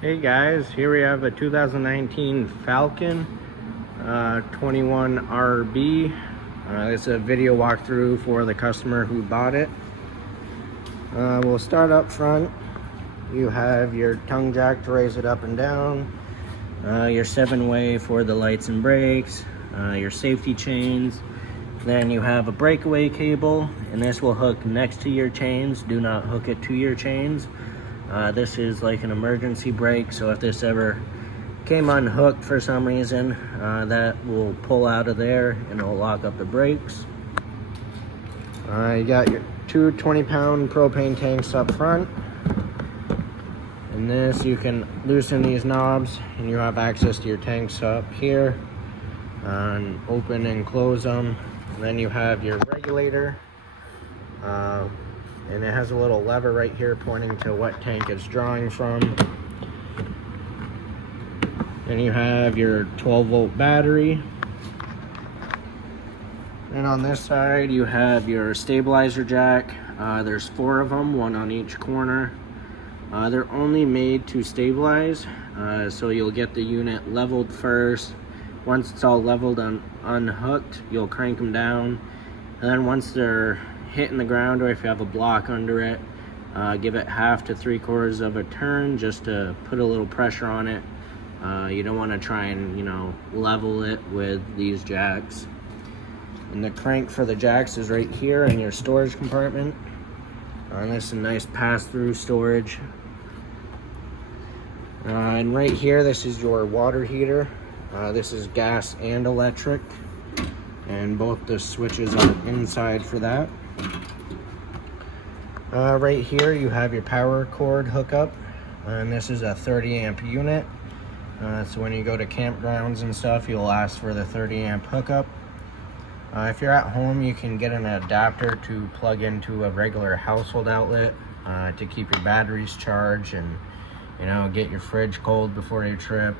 Hey guys, here we have a 2019 Falcon 21RB. It's a video walkthrough for the customer who bought it. We'll start up front. You have your tongue jack to raise it up and down, your 7-way for the lights and brakes, your safety chains. Then you have a breakaway cable, and this will hook next to your chains. Do not hook it to your chains. This is like an emergency brake, so if this ever came unhooked for some reason, that will pull out of there and it'll lock up the brakes. You got your two 20-pound propane tanks up front. And this, you can loosen these knobs and you have access to your tanks up here. And open and close them. And then you have your regulator. And it has a little lever right here pointing to what tank it's drawing from. Then you have your 12-volt battery. And on this side you have your stabilizer jack. There's 4 of them, 1 on each corner. They're only made to stabilize, so you'll get the unit leveled first. Once it's all leveled and unhooked, you'll crank them down. And then once they're hitting the ground, or if you have a block under it, give it 1/2 to 3/4 of a turn just to put a little pressure on it. You don't want to try and level it with these jacks. And the crank for the jacks is right here in your storage compartment. And this is nice pass-through storage. And right here, this is your water heater. This is gas and electric, and both the switches are inside for that. Right here you have your power cord hookup, and this is a 30-amp unit. So when you go to campgrounds and stuff, you'll ask for the 30-amp hookup. If you're at home, you can get an adapter to plug into a regular household outlet to keep your batteries charged and get your fridge cold before your trip.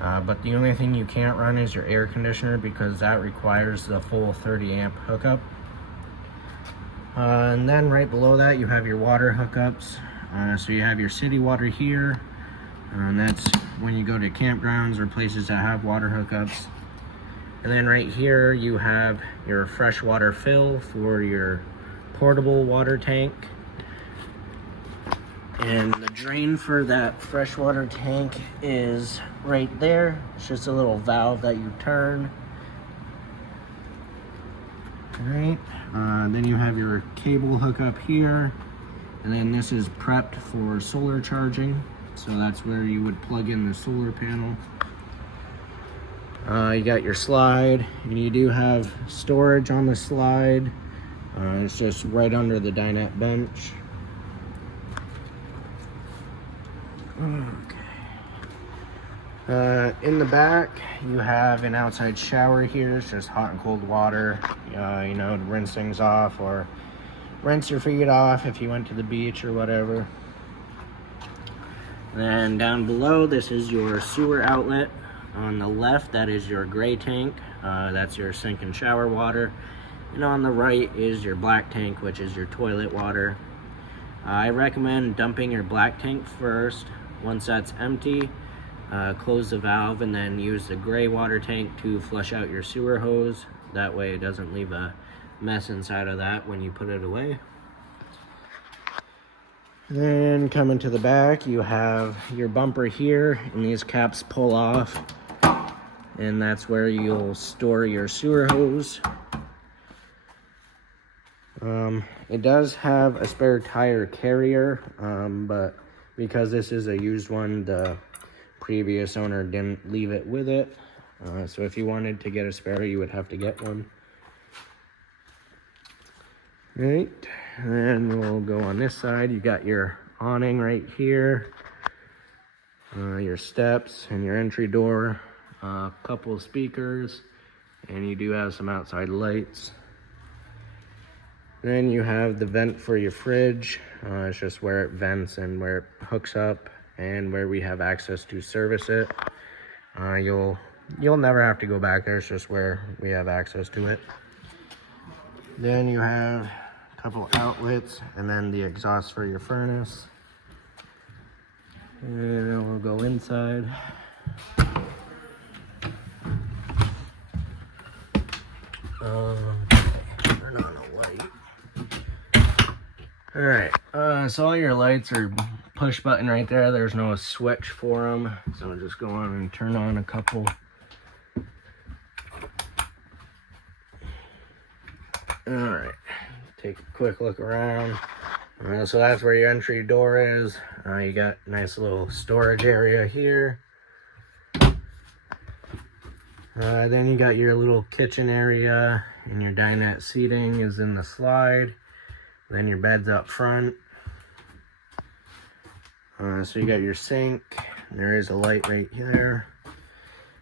But the only thing you can't run is your air conditioner, because that requires the full 30-amp hookup. And then right below that you have your water hookups. So you have your city water here, and that's when you go to campgrounds or places that have water hookups. And then right here you have your freshwater fill for your portable water tank. And the drain for that freshwater tank is right there. It's just a little valve that you turn. Alright, then you have your cable hookup here. And then this is prepped for solar charging. So that's where you would plug in the solar panel. You got your slide, and you do have storage on the slide. It's just right under the dinette bench. Okay. In the back, you have an outside shower here. It's just hot and cold water, to rinse things off or rinse your feet off if you went to the beach or whatever. Then down below, this is your sewer outlet. On the left, that is your gray tank. That's your sink and shower water. And on the right is your black tank, which is your toilet water. I recommend dumping your black tank first. Once that's empty, close the valve and then use the gray water tank to flush out your sewer hose. That way it doesn't leave a mess inside of that when you put it away. Then coming to the back, you have your bumper here, and these caps pull off, and that's where you'll store your sewer hose. It does have a spare tire carrier, but because this is a used one, the previous owner didn't leave it with it. So if you wanted to get a spare, you would have to get one. Right, and then we'll go on this side. You got your awning right here, your steps and your entry door, a couple of speakers, and you do have some outside lights. Then you have the vent for your fridge. It's just where it vents and where it hooks up, and where we have access to service it. You'll never have to go back there. It's just where we have access to it. Then you have a couple outlets, and then the exhaust for your furnace. And we'll go inside. Turn on a light. Alright, so all your lights are push button right there. There's no switch for them. So I'll just go on and turn on a couple. Alright, take a quick look around. So that's where your entry door is. You got a nice little storage area here. Then you got your little kitchen area, and your dinette seating is in the slide. Then your bed's up front. So you got your sink. There is a light right there.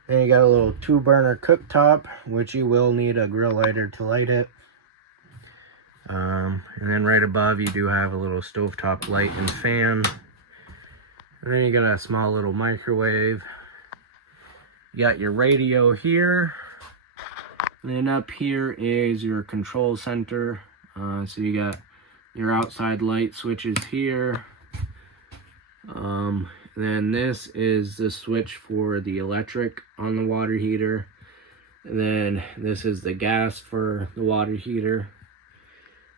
Then you got a little 2-burner cooktop, which you will need a grill lighter to light it. And then right above you do have a little stovetop light and fan. And then you got a small little microwave. You got your radio here. And then up here is your control center. So you got your outside light switches here. Then this is the switch for the electric on the water heater. And then this is the gas for the water heater.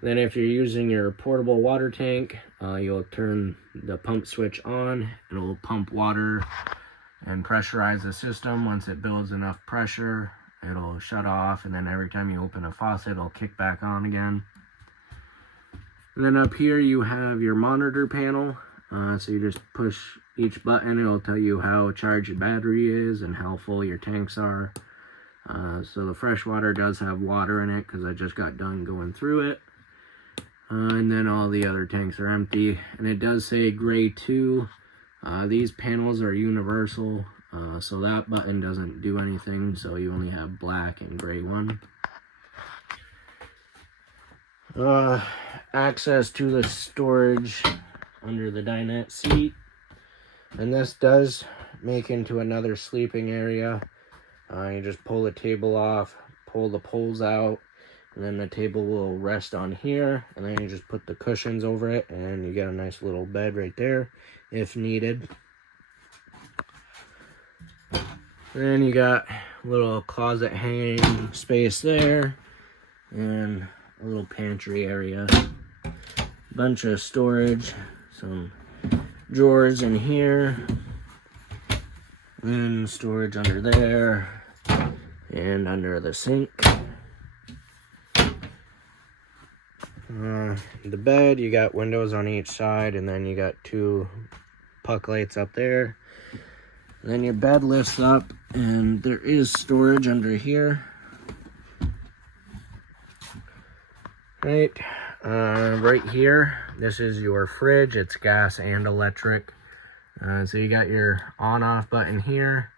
Then if you're using your portable water tank, you'll turn the pump switch on. It'll pump water and pressurize the system. Once it builds enough pressure, it'll shut off, and then every time you open a faucet, it'll kick back on again. And then up here you have your monitor panel. So you just push each button. It'll tell you how charged your battery is and how full your tanks are. So the fresh water does have water in it because I just got done going through it. And then all the other tanks are empty. And it does say gray 2. These panels are universal, so that button doesn't do anything, so you only have black and gray 1. Access to the storage under the dinette seat. And this does make into another sleeping area. You just pull the table off, pull the poles out, and then the table will rest on here, and then you just put the cushions over it, and you get a nice little bed right there if needed. Then you got a little closet hanging space there, and a little pantry area. Bunch of storage, some drawers in here, and storage under there, and under the sink. The bed, you got windows on each side, and then you got 2 puck lights up there. And then your bed lifts up, and there is storage under here. Right here, this is your fridge. It's gas and electric. So you got your on-off button here.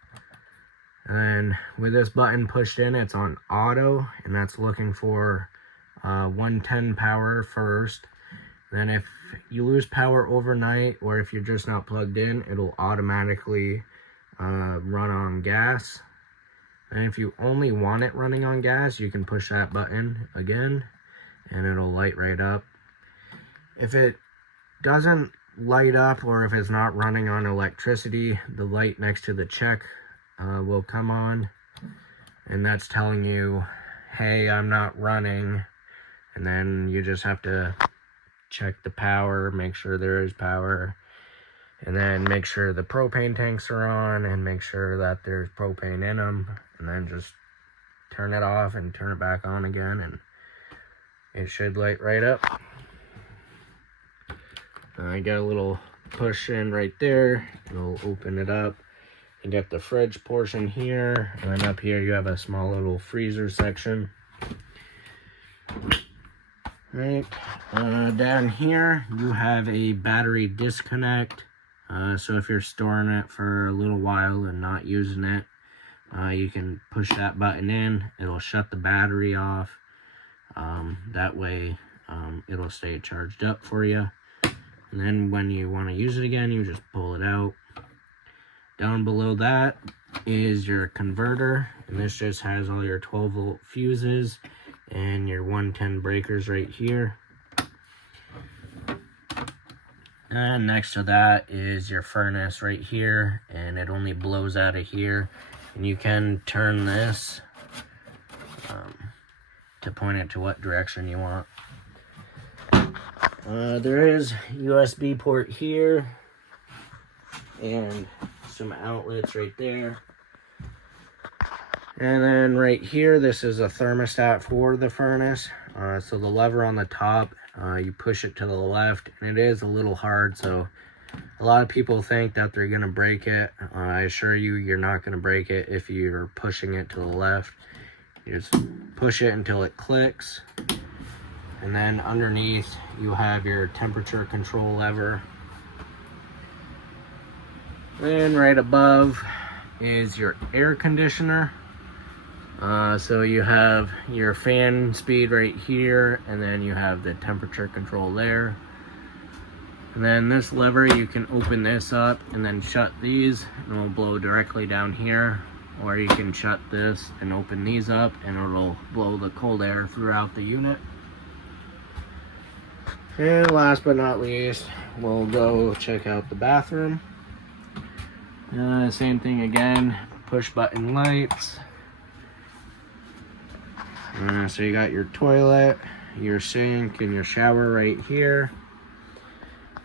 And with this button pushed in, it's on auto, and that's looking for 110 power first. Then if you lose power overnight, or if you're just not plugged in, it'll automatically run on gas. And if you only want it running on gas, you can push that button again, and it'll light right up. If it doesn't light up, or if it's not running on electricity, the light next to the check will come on, and that's telling you, hey, I'm not running. And then you just have to check the power, make sure there is power, and then make sure the propane tanks are on, and make sure that there's propane in them, and then just turn it off and turn it back on again, and it should light right up. I got a little push in right there. It'll open it up. You got the fridge portion here, and then up here you have a small little freezer section. Right, down here you have a battery disconnect. So if you're storing it for a little while and not using it, you can push that button in. It'll shut the battery off. That way it'll stay charged up for you. And then when you want to use it again, you just pull it out. Down below that is your converter, and this just has all your 12-volt fuses and your 110 breakers right here. And next to that is your furnace right here, and it only blows out of here. And you can turn this to point it to what direction you want. There is USB port here and some outlets right there. And then right here, this is a thermostat for the furnace. So the lever on the top, you push it to the left, and it is a little hard, so a lot of people think that they're gonna break it. I assure you, you're not gonna break it if you're pushing it to the left. You just push it until it clicks. And then underneath, you have your temperature control lever. Then right above is your air conditioner. So you have your fan speed right here, and then you have the temperature control there. And then this lever, you can open this up and then shut these, and it'll blow directly down here. Or you can shut this and open these up, and it'll blow the cold air throughout the unit. And last but not least, we'll go check out the bathroom. Same thing again, push button lights. So you got your toilet, your sink, and your shower right here.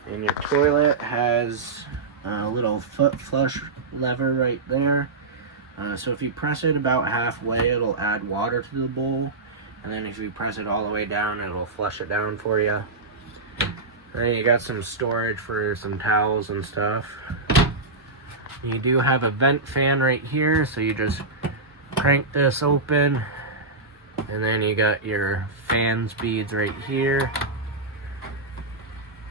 And your toilet has a little foot flush lever right there. So if you press it about halfway, it'll add water to the bowl. And then if you press it all the way down, it'll flush it down for you. Then you got some storage for some towels and stuff. You do have a vent fan right here, so you just crank this open, and then you got your fan speeds right here,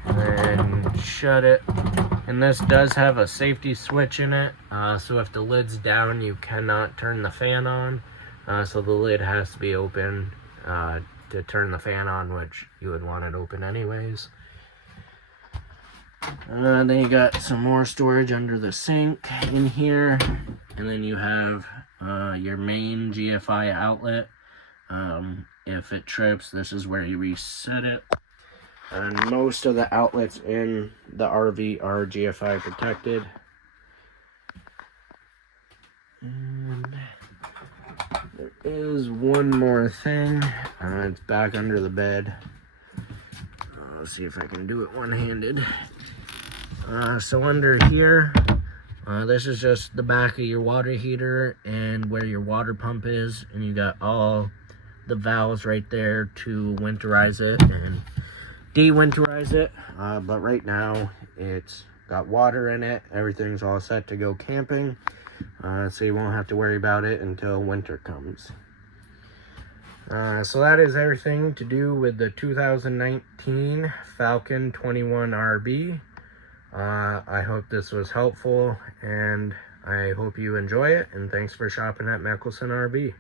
and then shut it. And this does have a safety switch in it, so if the lid's down, you cannot turn the fan on, so the lid has to be open to turn the fan on, which you would want it open anyways. Then you got some more storage under the sink in here, and then you have your main GFI outlet. If it trips, this is where you reset it. And most of the outlets in the RV are GFI protected. And there is one more thing. It's back under the bed. Let's see if I can do it one-handed. So under here, this is just the back of your water heater and where your water pump is, and you got all the valves right there to winterize it and de-winterize it. But right now it's got water in it. Everything's all set to go camping, so you won't have to worry about it until winter comes. So that is everything to do with the 2019 Falcon 21 RB. I hope this was helpful, and I hope you enjoy it, and thanks for shopping at Mickelson RV.